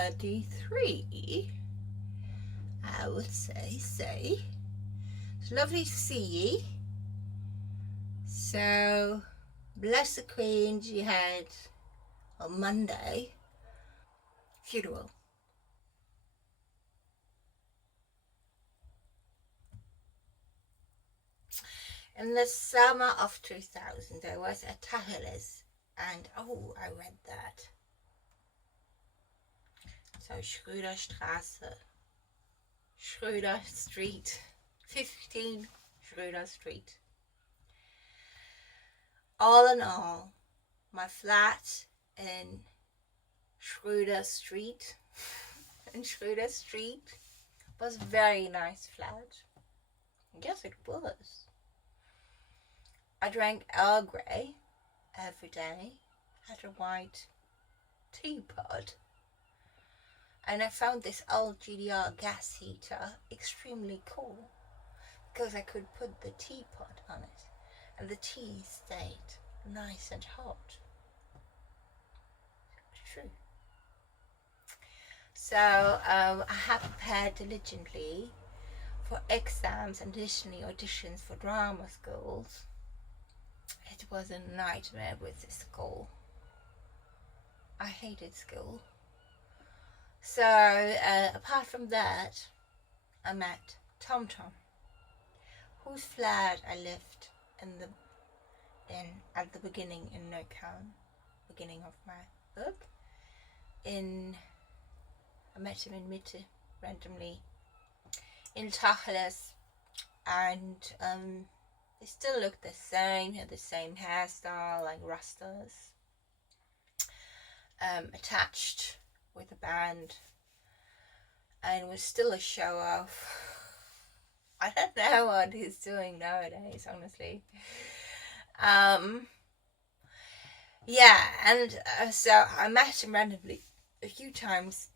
33, I would say. It's lovely to see ye. So, bless the Queen, she had on Monday funeral. In the summer of 2000, there was a Tacheles, and I read that. So Schröder Street, 15 Schröder Street. All in all, my flat in Schröder Street, was a very nice flat. Yes, it was. I drank Earl Grey every day, had a white teapot, and I found this old GDR gas heater extremely cool because I could put the teapot on it and the tea stayed nice and hot. It's true. So I have prepared diligently for exams and additionally auditions for drama schools. It was a nightmare with this school. I hated school. So apart from that, I met Tom, whose flat I lived at the beginning in Neukölln, beginning of my book. I met him in Mitte randomly in Tacheles, and they still looked the same, had the same hairstyle, like rastas, attached with a band, and was still a show off. I don't know what he's doing nowadays, honestly. Yeah, and so I met him randomly a few times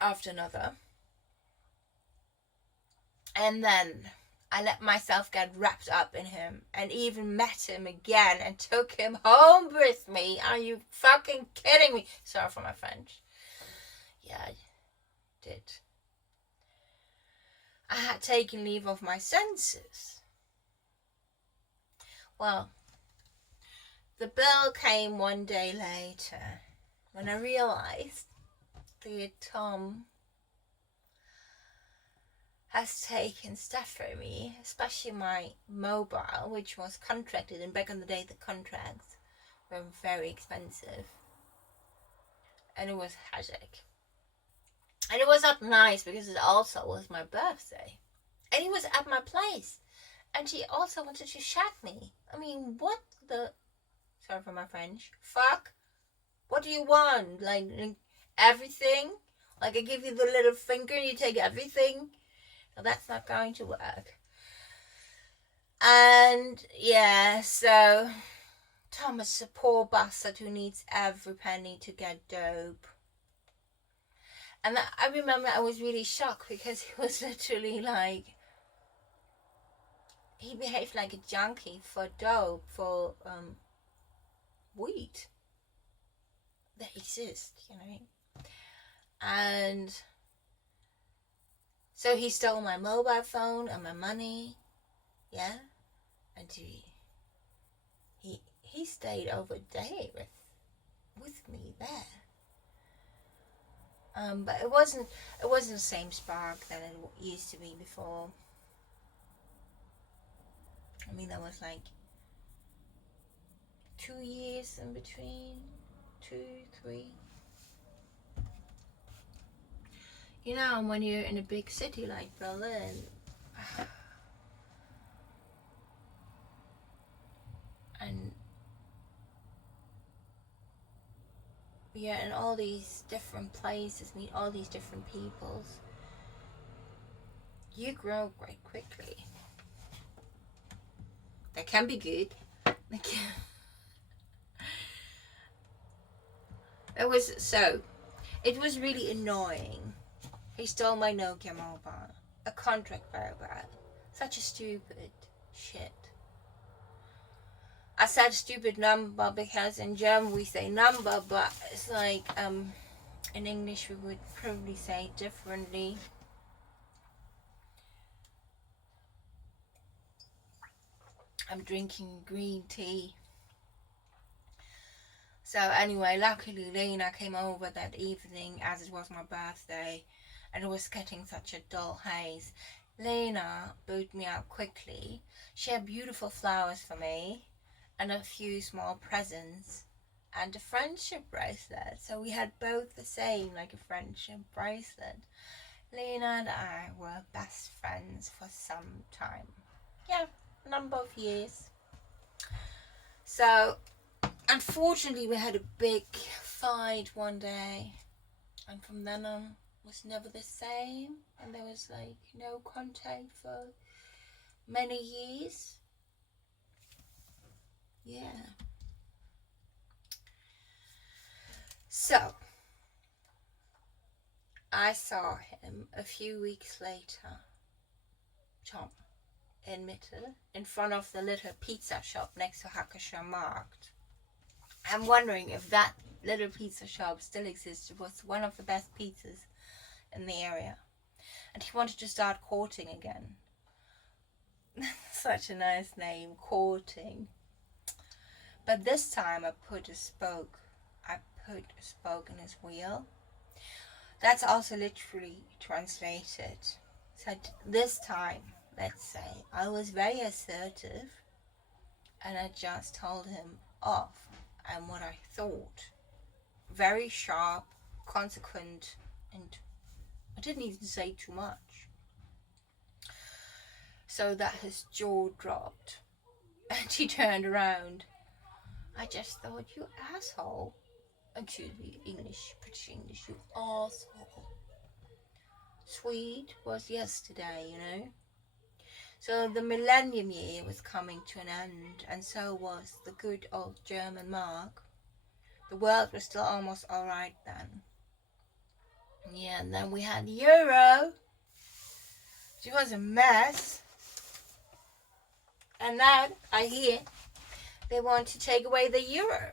after another, and then I let myself get wrapped up in him and even met him again and took him home with me. Are you fucking kidding me? Sorry for my French. Yeah, I did. I had taken leave of my senses. Well, the bill came one day later when I realized that Tom has taken stuff from me, especially my mobile, which was contracted, and back in the day the contracts were very expensive, and it was headache. And it was not nice because it also was my birthday, and he was at my place, and he also wanted to shag me. I mean, what the, sorry for my French, fuck? What do you want? Like everything? Like I give you the little finger and you take everything? No, that's not going to work. And yeah, so Thomas is a poor bastard who needs every penny to get dope. And I remember I was really shocked because he was literally like, he behaved like a junkie for dope, for weed that exists, you know. And so he stole my mobile phone and my money, yeah, and he stayed over a day with me there. But it wasn't the same spark that it used to be before. I mean, there was like 2 years in between, 2, 3. You know, when you're in a big city like Berlin, and you're in all these different places, meet all these different peoples, you grow quite quickly. That can be good. It was really annoying. He stole my Nokia mobile, a contract mobile. Such a stupid shit. I said stupid number because in German we say number, but it's like In English we would probably say differently. I'm drinking green tea. So anyway, luckily Lena came over that evening as it was my birthday and it was getting such a dull haze. Lena booted me out quickly. She had beautiful flowers for me and a few small presents and a friendship bracelet. So we had both the same, like a friendship bracelet. Lena and I were best friends for some time. Yeah, a number of years. So unfortunately we had a big fight one day, and from then on it was never the same, and there was like no contact for many years. Yeah. So I saw him a few weeks later, Tom, in Mitte, in front of the little pizza shop next to Hackescher Markt. I'm wondering if that little pizza shop still exists. It was one of the best pizzas in the area. And he wanted to start courting again. Such a nice name, courting. But this time I put a spoke in his wheel. That's also literally translated. So this time, let's say, I was very assertive and I just told him off and what I thought. Very sharp, consequent, and I didn't even say too much. So that his jaw dropped and he turned around. I just thought, you asshole. Excuse me, British English, you asshole. Sweet was yesterday, you know. So the millennium year was coming to an end, and so was the good old German mark. The world was still almost alright then. Yeah, and then we had the euro. It was a mess. And now I hear they want to take away the euro.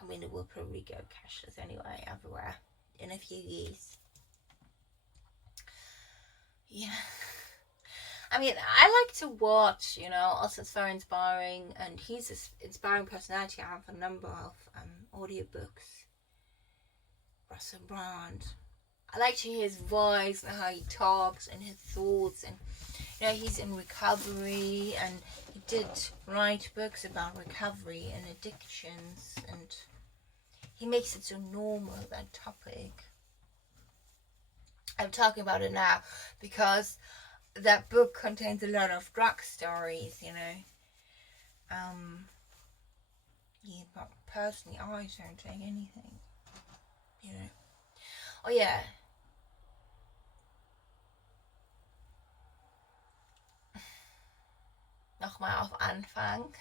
I mean, it will probably go cashless anyway, everywhere, in a few years. Yeah. I mean, I like to watch, you know, also it's very inspiring, and he's an inspiring personality. I have a number of audiobooks. Russell Brand. I like to hear his voice and how he talks and his thoughts, and you know, he's in recovery and he did write books about recovery and addictions, and he makes it so normal, that topic. I'm talking about it now because that book contains a lot of drug stories, you know. Yeah, but personally, I don't take anything, you know. Oh yeah. Nochmal auf Anfang.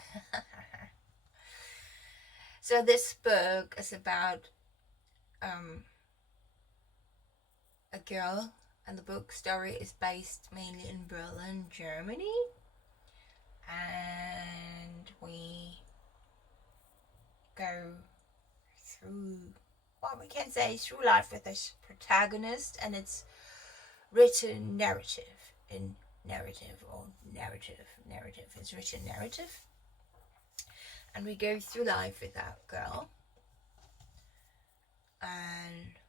So this book is about a girl, and the book story is based mainly in Berlin, Germany, and we go through, well, we can say through life with this protagonist, and it's written narrative. It's written narrative, and we go through life with that girl, and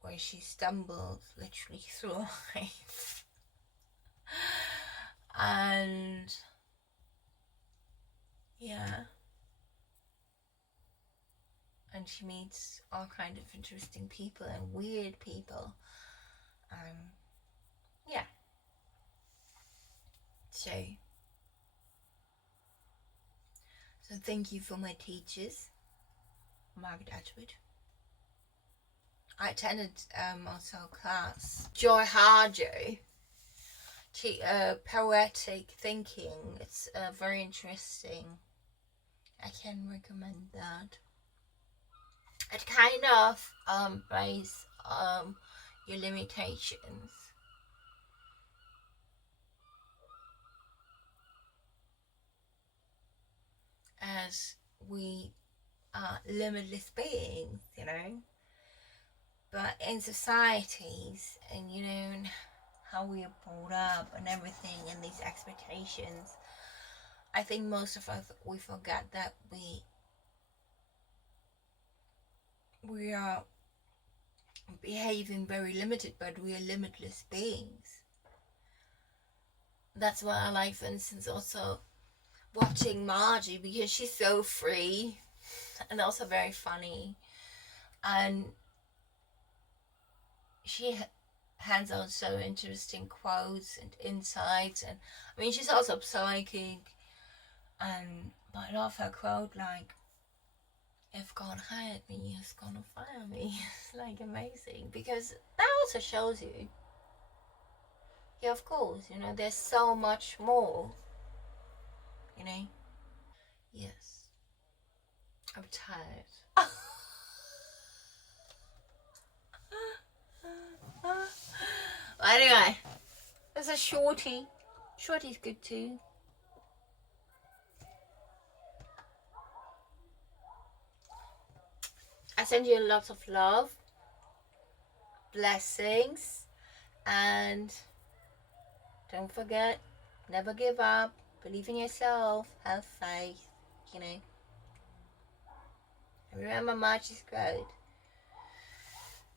where she stumbles literally through life, and yeah, and she meets all kind of interesting people and weird people. Yeah. So thank you for my teachers, Margaret Atwood. I attended also a class, Joy Harjo, poetic thinking. It's very interesting. I can recommend that. It kind of breaks your limitations. As we are limitless beings, you know. But in societies, and and how we are brought up and everything, and these expectations, I think most of us, we forget that we are behaving very limited, but we are limitless beings. That's why I like, for instance, also watching Margie, because she's so free and also very funny, and she hands out so interesting quotes and insights. And I mean, she's also psychic, and but I love her quote, like, if God hired me, he's gonna fire me. It's like amazing, because that also shows you, yeah, of course, there's so much more, you know. Yes, I'm tired. Well, anyway, there's a shorty. Shorty's good too. I send you lots of love, blessings, and don't forget, never give up, believe in yourself, have faith, you know. And remember, March is great.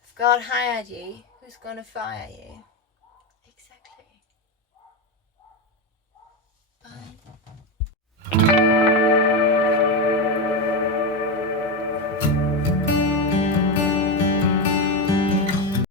If God hired you, who's gonna fire you?